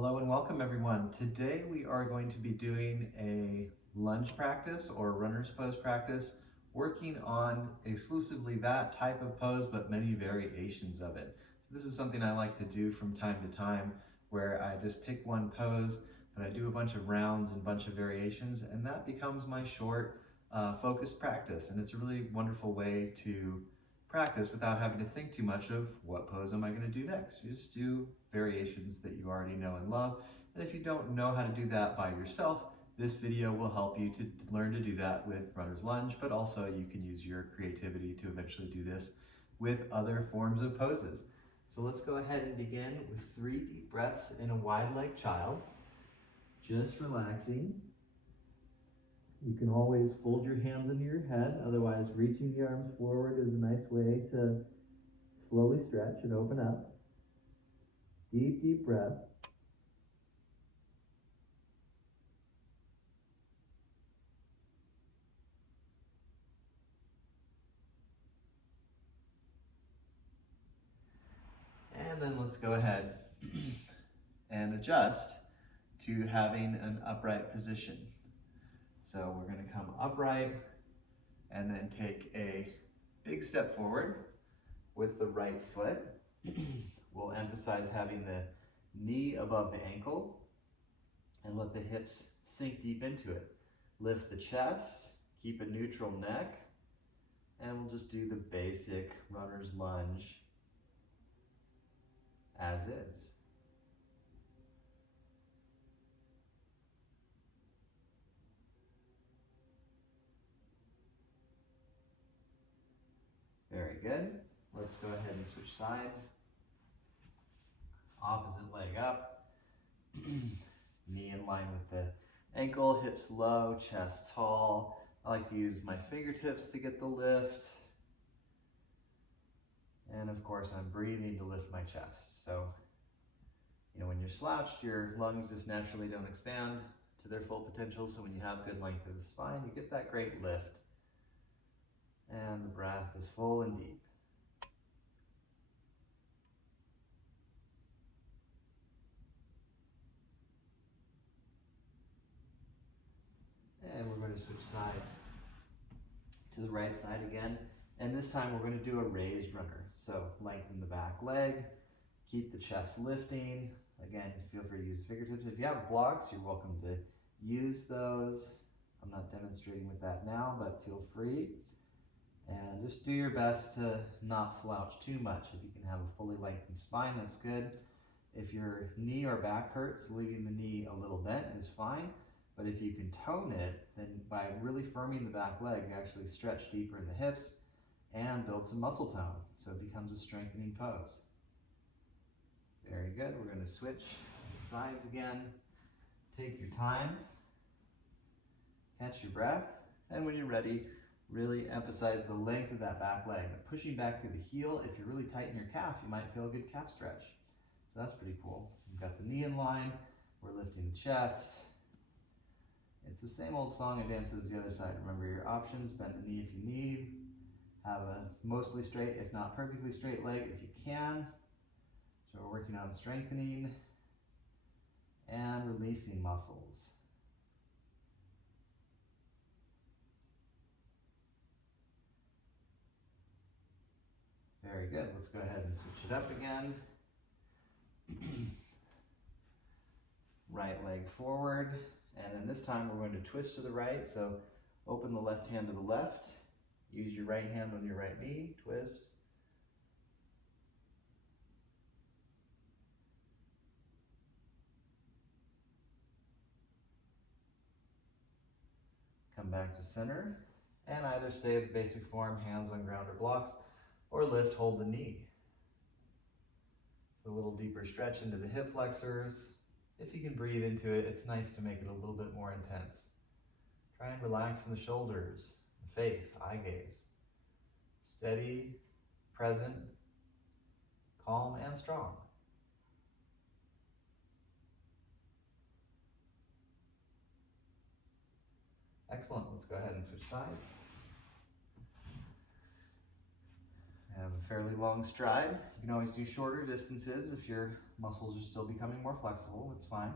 Hello and welcome everyone. Today we are going to be doing a lunge practice or runner's pose practice, working on exclusively that type of pose but many variations of it. So this is something I like to do from time to time where I just pick one pose, but I do a bunch of rounds and a bunch of variations, and that becomes my short focused practice. And it's a really wonderful way to practice without having to think too much of what pose am I going to do next. You just do variations that you already know and love. And if you don't know how to do that by yourself, this video will help you to learn to do that with runner's lunge, but also you can use your creativity to eventually do this with other forms of poses. So let's go ahead and begin with 3 deep breaths in a wide leg child. Just relaxing. You can always fold your hands into your head, otherwise reaching the arms forward is a nice way to slowly stretch and open up. Deep, deep breath. And then let's go ahead and adjust to having an upright position. So we're going to come upright and then take a big step forward with the right foot. We'll emphasize having the knee above the ankle and let the hips sink deep into it. Lift the chest, keep a neutral neck, and we'll just do the basic runner's lunge as is. Very good. Let's go ahead and switch sides. Opposite leg up. Knee in line with the ankle, hips low, chest tall. I like to use my fingertips to get the lift. And of course, I'm breathing to lift my chest. So, when you're slouched, your lungs just naturally don't expand to their full potential. So when you have good length of the spine, you get that great lift. And the breath is full and deep. And we're going to switch sides to the right side again. And this time we're going to do a raised runner. So lengthen the back leg, keep the chest lifting. Again, feel free to use fingertips. If you have blocks, you're welcome to use those. I'm not demonstrating with that now, but feel free. And just do your best to not slouch too much. If you can have a fully lengthened spine, that's good. If your knee or back hurts, leaving the knee a little bent is fine. But if you can tone it, then by really firming the back leg, you actually stretch deeper in the hips and build some muscle tone. So it becomes a strengthening pose. Very good. We're going to switch the sides again. Take your time. Catch your breath. And when you're ready, really emphasize the length of that back leg. Pushing back through the heel, if you're really tight in your calf, you might feel a good calf stretch. So that's pretty cool. We've got the knee in line. We're lifting the chest. It's the same old song and dance as the other side. Remember your options, bend the knee if you need. Have a mostly straight, if not perfectly straight leg if you can. So we're working on strengthening and releasing muscles. Very good. Let's go ahead and switch it up again. Right leg forward. And then this time we're going to twist to the right. So open the left hand to the left. Use your right hand on your right knee. Twist. Come back to center. And either stay at the basic form, hands on ground or blocks, or lift, hold the knee. So a little deeper stretch into the hip flexors. If you can breathe into it, it's nice to make it a little bit more intense. Try and relax in the shoulders, the face, eye gaze. Steady, present, calm, and strong. Excellent. Let's go ahead and switch sides. Have a fairly long stride. You can always do shorter distances if your muscles are still becoming more flexible, that's fine.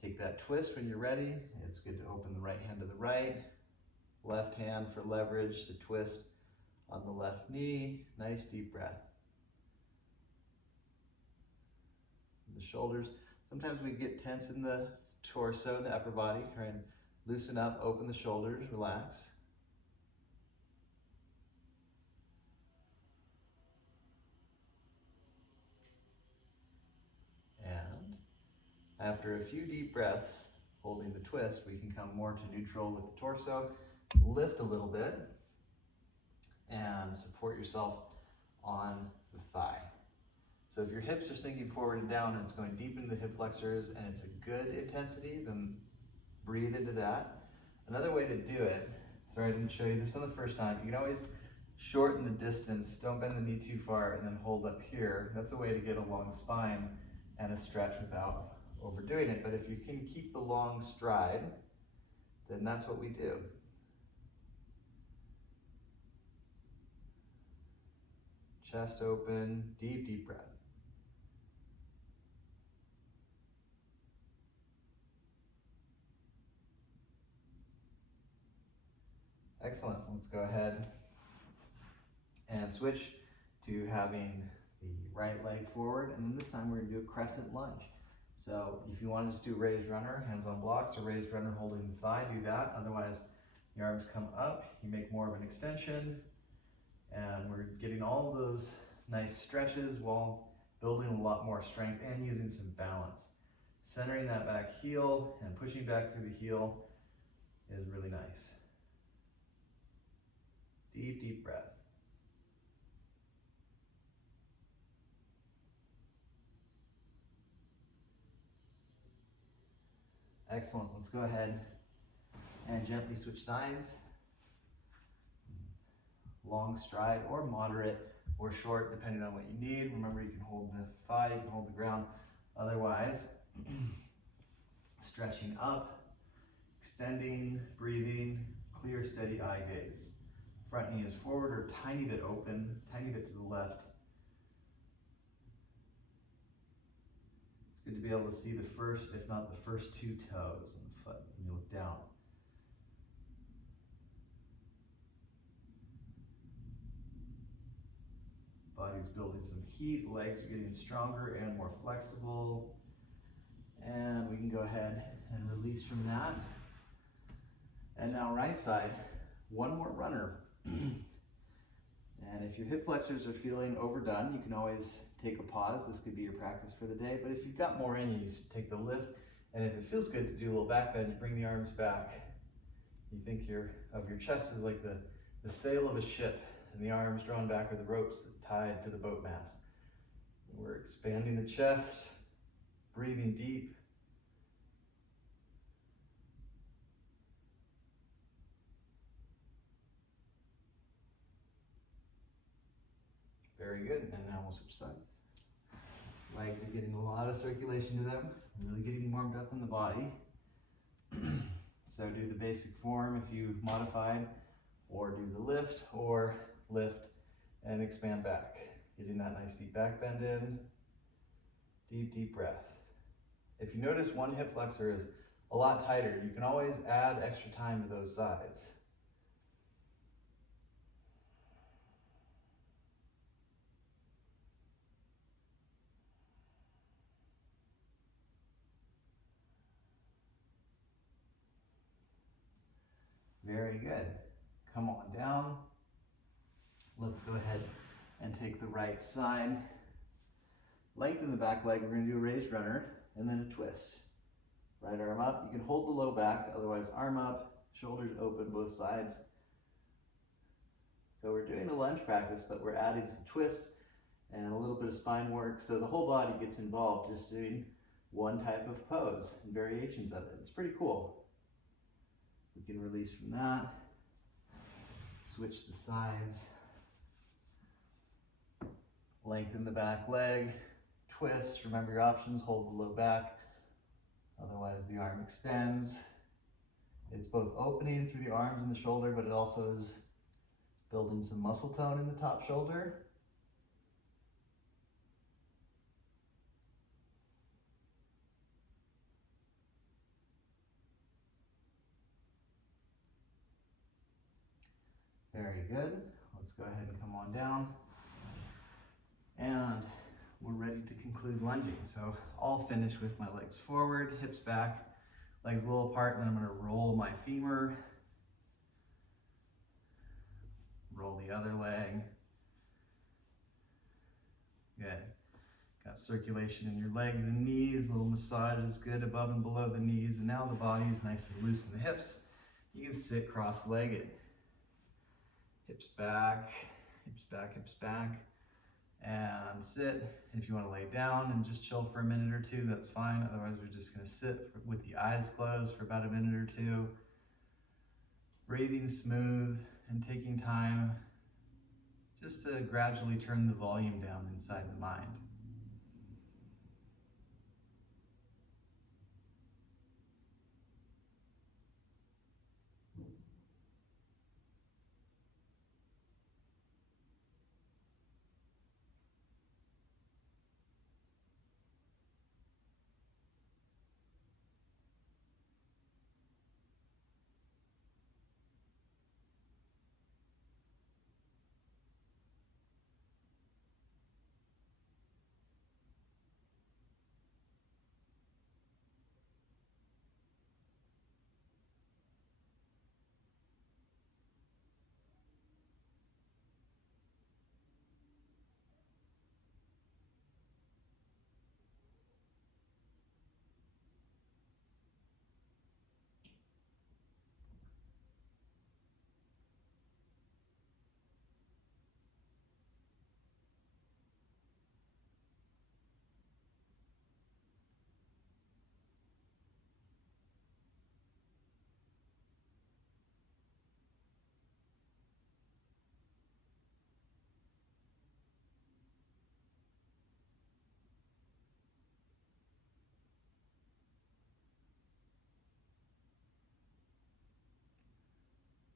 Take that twist when you're ready. It's good to open the right hand to the right, left hand for leverage to twist on the left knee. Nice deep breath. The shoulders, sometimes we get tense in the torso, the upper body. Try and loosen up, open the shoulders, relax. And after a few deep breaths, holding the twist, we can come more to neutral with the torso. Lift a little bit and support yourself on the thigh. So if your hips are sinking forward and down and it's going deep into the hip flexors and it's a good intensity, then breathe into that. Another way to do it, sorry I didn't show you this on the first time, you can always shorten the distance, don't bend the knee too far, and then hold up here. That's a way to get a long spine and a stretch without overdoing it. But if you can keep the long stride, then that's what we do. Chest open, deep, deep breath. Excellent. Let's go ahead and switch to having the right leg forward, and then this time we're going to do a crescent lunge. So if you want to just do raised runner, hands on blocks, or raised runner holding the thigh, do that. Otherwise, your arms come up, you make more of an extension, and we're getting all those nice stretches while building a lot more strength and using some balance. Centering that back heel and pushing back through the heel is really nice. Deep, deep breath. Excellent. Let's go ahead and gently switch sides. Long stride or moderate or short, depending on what you need. Remember, you can hold the thigh, you can hold the ground. Otherwise, stretching up, extending, breathing, clear, steady eye gaze. Front knee is forward or tiny bit open, tiny bit to the left. It's good to be able to see the first, if not the first two toes on the foot when you look down. Body's building some heat, legs are getting stronger and more flexible. And we can go ahead and release from that. And now right side, one more runner. And if your hip flexors are feeling overdone, you can always take a pause. This could be your practice for the day, but if you've got more in you, just take the lift. And if it feels good to do a little back bend, you bring the arms back. You think of your chest as like the sail of a ship, and the arms drawn back are the ropes tied to the boat mast. We're expanding the chest, breathing deep. Very good, and now we'll switch sides. Legs are getting a lot of circulation to them, really getting warmed up in the body. So do the basic form if you've modified, or do the lift, or lift and expand back. Getting that nice deep back bend in. Deep, deep breath. If you notice one hip flexor is a lot tighter, you can always add extra time to those sides. Very good. Come on down. Let's go ahead and take the right side. Lengthen the back leg. We're going to do a raised runner and then a twist. Right arm up. You can hold the low back, otherwise arm up, shoulders open both sides. So we're doing a lunge practice, but we're adding some twists and a little bit of spine work, so the whole body gets involved just doing one type of pose and variations of it. It's pretty cool. We can release from that, switch the sides, lengthen the back leg, twist. Remember your options, hold the low back, otherwise the arm extends. It's both opening through the arms and the shoulder, but it also is Building some muscle tone in the top shoulder. Very good. Let's go ahead and come on down. And we're ready to conclude lunging. So I'll finish with my legs forward, hips back, legs a little apart, and then I'm going to roll my femur, roll the other leg. Good. Got circulation in your legs and knees, a little massage is good above and below the knees, and now the body is nice and loose in the hips. You can sit cross-legged. Hips back, hips back, hips back, and sit. If you want to lay down and just chill for a minute or two, that's fine. Otherwise, we're just going to sit with the eyes closed for about a minute or two. Breathing smooth and taking time just to gradually turn the volume down inside the mind.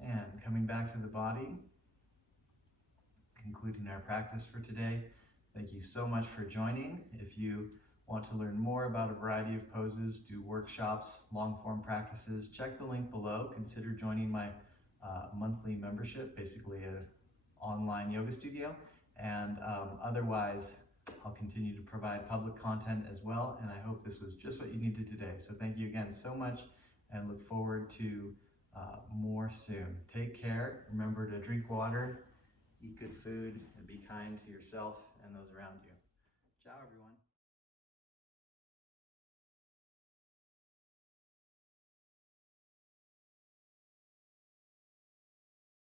And coming back to the body, concluding our practice for today. Thank you so much for joining. If you want to learn more about a variety of poses, do workshops, long form practices, check the link below. Consider joining my monthly membership, basically an online yoga studio. And otherwise, I'll continue to provide public content as well. And I hope this was just what you needed today. So thank you again so much, and look forward to more soon. Take care. Remember to drink water, eat good food, and be kind to yourself and those around you.